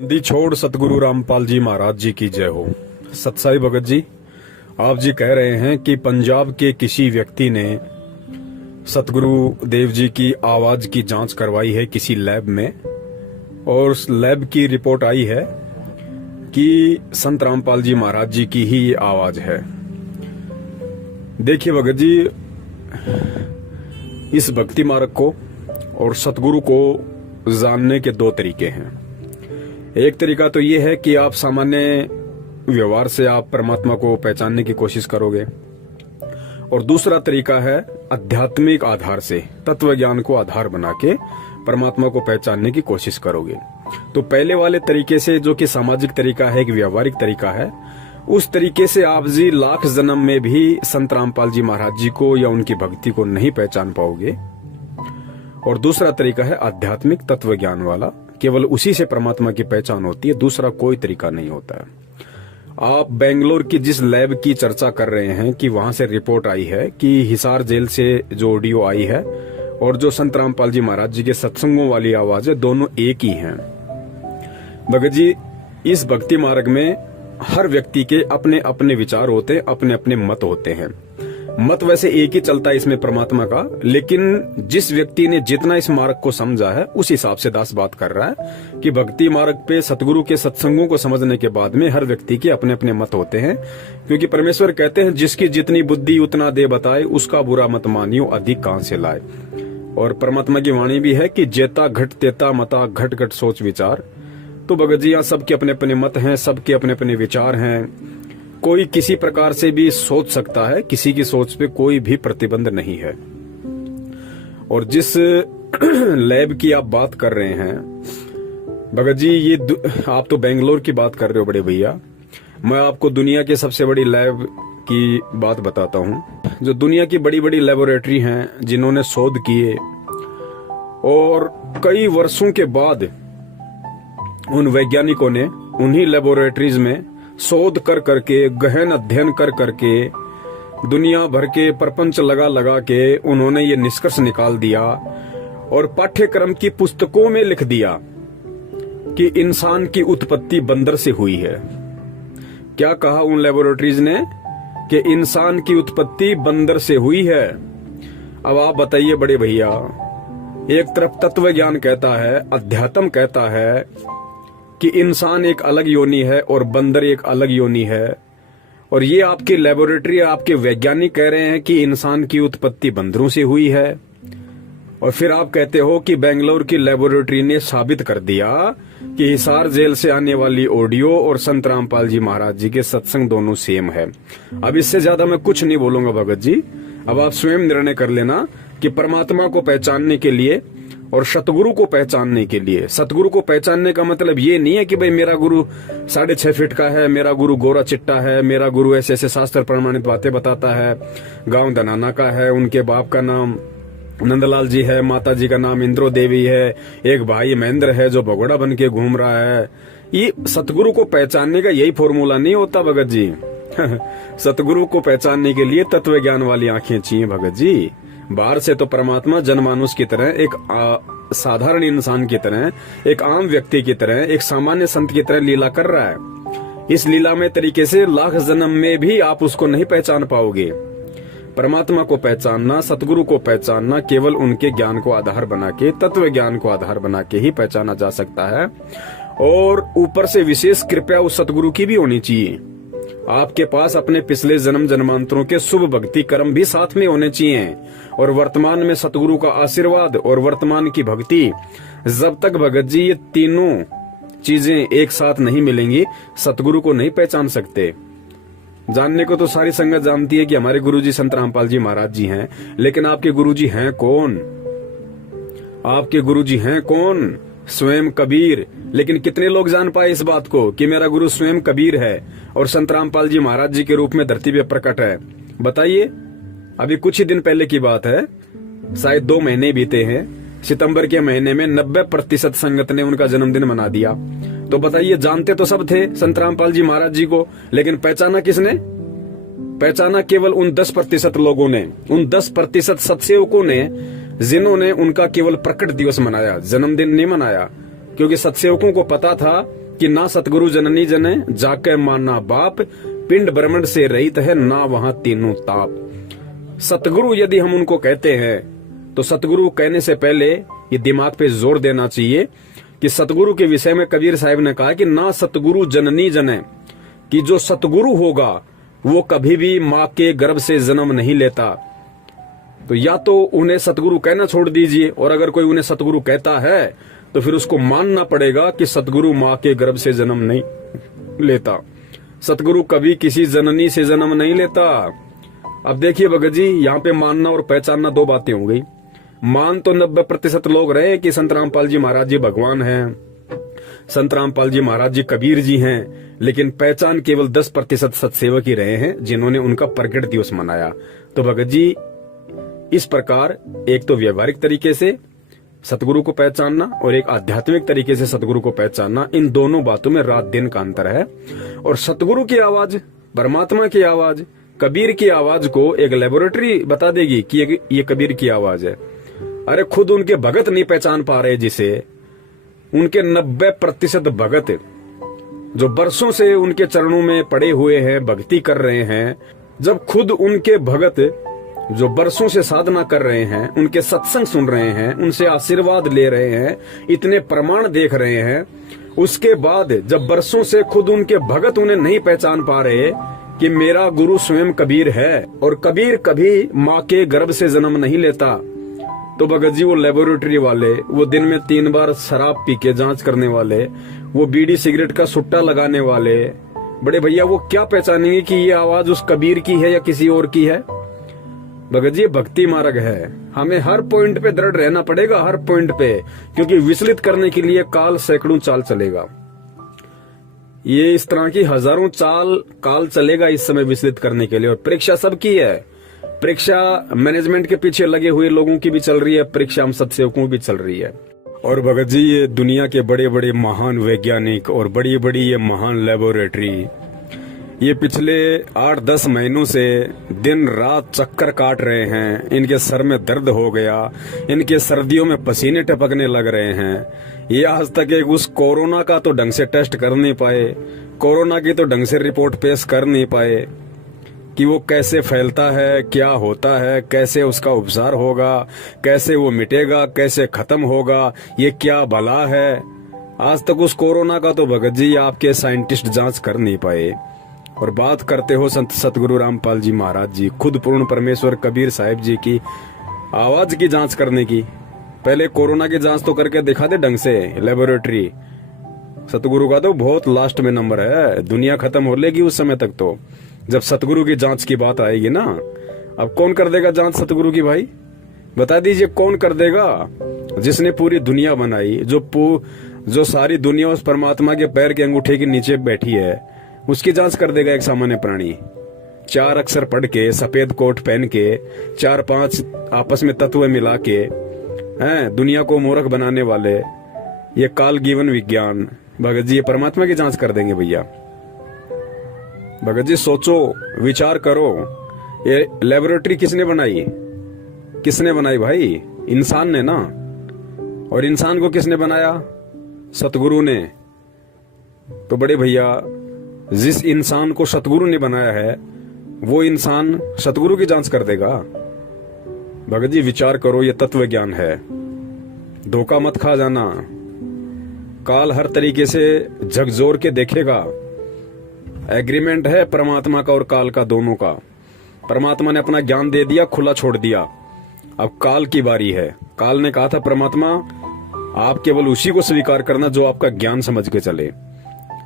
दी छोड़ सतगुरु रामपाल जी महाराज जी की जय हो। सतसाई भगत जी, आप जी कह रहे हैं कि पंजाब के किसी व्यक्ति ने सतगुरु देव जी की आवाज की जांच करवाई है किसी लैब में, और उस लैब की रिपोर्ट आई है कि संत रामपाल जी महाराज जी की ही ये आवाज है। देखिए भगत जी, इस भक्ति मार्ग को और सतगुरु को जानने के दो तरीके हैं। एक तरीका तो ये है कि आप सामान्य व्यवहार से आप परमात्मा को पहचानने की कोशिश करोगे, और दूसरा तरीका है आध्यात्मिक आधार से, तत्व ज्ञान को आधार बना के परमात्मा को पहचानने की कोशिश करोगे। तो पहले वाले तरीके से, जो कि सामाजिक तरीका है, एक व्यवहारिक तरीका है, उस तरीके से आप जी लाख जन्म में भी संत रामपाल जी महाराज जी को या उनकी भक्ति को नहीं पहचान पाओगे। और दूसरा तरीका है आध्यात्मिक तत्व ज्ञान वाला, केवल उसी से परमात्मा की पहचान होती है, दूसरा कोई तरीका नहीं होता है। आप बेंगलोर की जिस लैब की चर्चा कर रहे हैं कि वहां से रिपोर्ट आई है कि हिसार जेल से जो ऑडियो आई है और जो संत रामपाल जी महाराज जी के सत्संगों वाली आवाज है, दोनों एक ही हैं। भगत जी, इस भक्ति मार्ग में हर व्यक्ति के अपने अपने विचार होते हैं, अपने अपने मत होते हैं। मत वैसे एक ही चलता है इसमें परमात्मा का, लेकिन जिस व्यक्ति ने जितना इस मार्ग को समझा है उस हिसाब से दास बात कर रहा है कि भक्ति मार्ग पे सतगुरु के सत्संगों को समझने के बाद में हर व्यक्ति के अपने अपने मत होते हैं। क्योंकि परमेश्वर कहते हैं, जिसकी जितनी बुद्धि उतना दे बताए, उसका बुरा मत मानियो अधिक कहां से लाए। और परमात्मा की वाणी भी है कि जेता घट तेता मता, घट घट सोच विचार। तो भगत जी, यहाँ सबके अपने अपने मत हैं, सबके अपने अपने विचार हैं। कोई किसी प्रकार से भी सोच सकता है, किसी की सोच पे कोई भी प्रतिबंध नहीं है। और जिस लैब की आप बात कर रहे हैं भगत जी, ये आप तो बेंगलोर की बात कर रहे हो बड़े भैया, मैं आपको दुनिया के सबसे बड़ी लैब की बात बताता हूं। जो दुनिया की बड़ी बड़ी लेबोरेटरी हैं, जिन्होंने शोध किए और कई वर्षों के बाद उन वैज्ञानिकों ने उन्हीं लेबोरेटरीज में शोध कर करके, गहन अध्ययन कर करके, दुनिया भर के प्रपंच लगा लगा के उन्होंने ये निष्कर्ष निकाल दिया और पाठ्यक्रम की पुस्तकों में लिख दिया कि इंसान की उत्पत्ति बंदर से हुई है। क्या कहा उन लेबोरेटरीज ने? कि इंसान की उत्पत्ति बंदर से हुई है। अब आप बताइए बड़े भैया, एक तरफ तत्व ज्ञान कहता है, अध्यात्म कहता है कि इंसान एक अलग योनि है और बंदर एक अलग योनि है, और ये आपकी लेबोरेटरी, आपके वैज्ञानिक कह रहे हैं कि इंसान की उत्पत्ति बंदरों से हुई है। और फिर आप कहते हो कि बेंगलोर की लेबोरेटरी ने साबित कर दिया कि हिसार जेल से आने वाली ऑडियो और संत रामपाल जी महाराज जी के सत्संग दोनों सेम है। अब इससे ज्यादा मैं कुछ नहीं बोलूंगा भगत जी। अब आप स्वयं निर्णय कर लेना कि परमात्मा को पहचानने के लिए और सतगुरु को पहचानने के लिए, सतगुरु को पहचानने का मतलब ये नहीं है कि भाई मेरा गुरु 6.5 फीट का है, मेरा गुरु गोरा चिट्टा है, मेरा गुरु ऐसे ऐसे शास्त्र प्रमाणित बातें बताता है, गांव धनाना का है, उनके बाप का नाम नंदलाल जी है, माता जी का नाम इंद्रो देवी है, एक भाई महेंद्र है जो भगोड़ा बन के घूम रहा है। ये सतगुरु को पहचानने का यही फॉर्मूला नहीं होता भगत जी। सतगुरु को पहचानने के लिए तत्व ज्ञान वाली आंखें चाहिए भगत जी। बाहर से तो परमात्मा जनमानुष की तरह, एक साधारण इंसान की तरह, एक आम व्यक्ति की तरह, एक सामान्य संत की तरह लीला कर रहा है। इस लीला में तरीके से लाख जन्म में भी आप उसको नहीं पहचान पाओगे। परमात्मा को पहचानना, सतगुरु को पहचानना केवल उनके ज्ञान को आधार बना के, तत्व ज्ञान को आधार बना के ही पहचाना जा सकता है। और ऊपर से विशेष कृपया उस सतगुरु की भी होनी चाहिए। आपके पास अपने पिछले जन्म जन्मांतरों के शुभ भक्ति कर्म भी साथ में होने चाहिए, और वर्तमान में सतगुरु का आशीर्वाद और वर्तमान की भक्ति, जब तक भगत जी ये तीनों चीजें एक साथ नहीं मिलेंगी, सतगुरु को नहीं पहचान सकते। जानने को तो सारी संगत जानती है कि हमारे गुरुजी संत रामपाल जी महाराज जी हैं, लेकिन आपके गुरुजी हैं कौन? आपके गुरुजी हैं कौन? स्वयं कबीर। लेकिन कितने लोग जान पाए इस बात को कि मेरा गुरु स्वयं कबीर है और संत रामपाल जी महाराज जी के रूप में धरती पे प्रकट है? बताइए। अभी कुछ ही दिन पहले की बात है, शायद 2 महीने बीते हैं, सितंबर के महीने में 90% संगत ने उनका जन्मदिन मना दिया। तो बताइए, जानते तो सब थे संत रामपाल जी महाराज जी को, लेकिन पहचाना किसने? पहचाना केवल उन 10% लोगों ने, उन 10% सत्सेवकों ने, जिन्होंने उनका केवल प्रकट दिवस मनाया, जन्मदिन नहीं मनाया। क्योंकि सत्सेवकों को पता था कि ना सतगुरु जननी जने जाके माना बाप, पिंड ब्रह्मंड से रहित है ना वहां तीनों ताप। सतगुरु यदि हम उनको कहते हैं तो सतगुरु कहने से पहले ये दिमाग पे जोर देना चाहिए कि सतगुरु के विषय में कबीर साहब ने कहा कि ना सतगुरु जननी जने, कि जो सतगुरु होगा वो कभी भी माँ के गर्भ से जन्म नहीं लेता। तो या तो उन्हें सतगुरु कहना छोड़ दीजिए, और अगर कोई उन्हें सतगुरु कहता है तो फिर उसको मानना पड़ेगा कि सतगुरु माँ के गर्भ से जन्म नहीं लेता। सतगुरु कभी किसी जननी से जन्म नहीं लेता। अब देखिए भगत जी, यहाँ पे मानना और पहचानना दो बातें हो गई। मान तो 90% लोग रहे कि संत रामपाल जी महाराज जी भगवान हैं, संत रामपाल जी महाराज जी कबीर जी हैं, लेकिन पहचान केवल 10% सत्सेवक ही रहे हैं जिन्होंने उनका प्रकट दिवस मनाया। तो भगत जी, इस प्रकार एक तो व्यवहारिक तरीके से सतगुरु को पहचानना और एक आध्यात्मिक तरीके से सतगुरु को पहचानना, इन दोनों बातों में रात दिन का अंतर है। और सतगुरु की आवाज, परमात्मा की आवाज, कबीर की आवाज को एक लेबोरेटरी बता देगी कि ये कबीर की आवाज है। अरे खुद उनके भगत नहीं पहचान पा रहे जिसे, उनके 90% भगत जो बरसों से उनके चरणों में पड़े हुए हैं, भक्ति कर रहे हैं, जब खुद उनके भगत जो बरसों से साधना कर रहे हैं, उनके सत्संग सुन रहे हैं, उनसे आशीर्वाद ले रहे हैं, इतने प्रमाण देख रहे हैं, उसके बाद जब बरसों से खुद उनके भगत उन्हें नहीं पहचान पा रहे कि मेरा गुरु स्वयं कबीर है और कबीर कभी माँ के गर्भ से जन्म नहीं लेता, तो भगत जी वो लेबोरेटरी वाले, वो दिन में 3 बार शराब पी के जांच करने वाले, वो बीड़ी सिगरेट का सुट्टा लगाने वाले बड़े भैया, वो क्या पहचानेंगे कि ये आवाज उस कबीर की है या किसी और की है। भगत जी भक्ति मार्ग है, हमें हर पॉइंट पे दृढ़ रहना पड़ेगा, हर पॉइंट पे, क्योंकि विचलित करने के लिए काल सैकड़ों चाल चलेगा। ये इस तरह की हजारों चाल काल चलेगा इस समय विचलित करने के लिए। और परीक्षा सबकी है, परीक्षा मैनेजमेंट के पीछे लगे हुए लोगों की भी चल रही है, परीक्षा हम सत्सेवकों की भी चल रही है। और भगत जी ये दुनिया के बड़े बड़े महान वैज्ञानिक और बड़ी बड़ी ये महान लेबोरेटरी ये पिछले 8-10 महीनों से दिन रात चक्कर काट रहे हैं। इनके सर में दर्द हो गया, इनके सर्दियों में पसीने टपकने लग रहे हैं। ये आज तक एक उस कोरोना का तो ढंग से टेस्ट कर नहीं पाए, कोरोना की तो ढंग से रिपोर्ट पेश कर नहीं पाए कि वो कैसे फैलता है, क्या होता है, कैसे उसका उपचार होगा, कैसे वो मिटेगा, कैसे खत्म होगा, ये क्या भला है। आज तक उस कोरोना का तो भगत जी आपके साइंटिस्ट जांच कर नहीं पाए। और बात करते हो संत सतगुरु रामपाल जी महाराज जी, खुद पूर्ण परमेश्वर कबीर साहिब जी की आवाज की जांच करने की, पहले कोरोना की जांच तो करके दिखा दे ढंग से लेबोरेटरी। सतगुरु का तो बहुत लास्ट में नंबर है, दुनिया खत्म हो लेगी उस समय तक। तो जब सतगुरु की जांच की बात आएगी ना, अब कौन कर देगा जांच सतगुरु की भाई, बता दीजिए कौन कर देगा? जिसने पूरी दुनिया बनाई, जो सारी दुनिया उस परमात्मा के पैर के अंगूठे के नीचे बैठी है, उसकी जांच कर देगा एक सामान्य प्राणी? 4 अक्षर पढ़ के, सफेद कोट पहन के, 4-5 आपस में तत्व मिला के हैं दुनिया को मूर्ख बनाने वाले ये काल जीवन विज्ञान भगत जी ये परमात्मा की जांच कर देंगे भैया? भगत जी सोचो, विचार करो, ये लेबोरेटरी किसने बनाई? किसने बनाई भाई? इंसान ने ना। और इंसान को किसने बनाया? सतगुरु ने। तो बड़े भैया जिस इंसान को सतगुरु ने बनाया है वो इंसान सतगुरु की जांच कर देगा? भगत जी विचार करो, ये तत्व ज्ञान है, धोखा मत खा जाना। काल हर तरीके से झकझोर के देखेगा। एग्रीमेंट है परमात्मा का और काल का, दोनों का। परमात्मा ने अपना ज्ञान दे दिया, खुला छोड़ दिया। अब काल की बारी है। काल ने कहा था परमात्मा आप केवल उसी को स्वीकार करना जो आपका ज्ञान समझ के चले,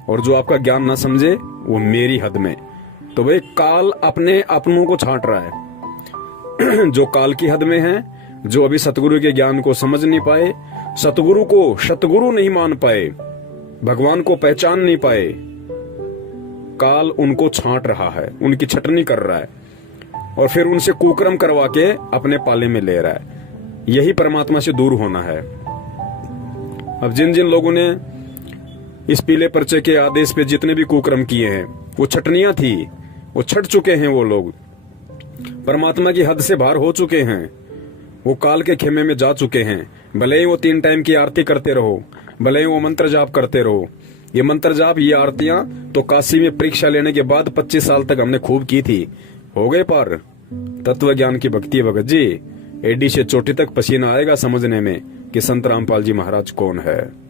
और जो आपका ज्ञान ना समझे वो मेरी हद में। तो भाई काल अपने अपनों को छांट रहा है जो काल की हद में है, जो अभी सतगुरु के ज्ञान को समझ नहीं पाए, सतगुरु को सतगुरु नहीं मान पाए, भगवान को पहचान नहीं पाए, काल उनको छांट रहा है, उनकी छटनी कर रहा है और फिर उनसे कुकर्म करवा के अपने पाले में ले रहा है। यही परमात्मा से दूर होना है। अब जिन जिन लोगों ने इस पीले पर्चे के आदेश पे जितने भी कुकर्म किए हैं, वो छटनियां थी, वो छट चुके हैं। वो लोग परमात्मा की हद से बाहर हो चुके हैं, वो काल के खेमे में जा चुके हैं। भले ही वो 3 टाइम की आरती करते रहो, भले ही वो मंत्र जाप करते रहो, ये मंत्र जाप, ये आरतियां तो काशी में परीक्षा लेने के बाद 25 साल तक हमने खूब की थी। हो गए पार। तत्व ज्ञान की भक्ति है भगत जी। एडी से चोटी तक पसीना आएगा समझने में कि संत रामपाल जी महाराज कौन है।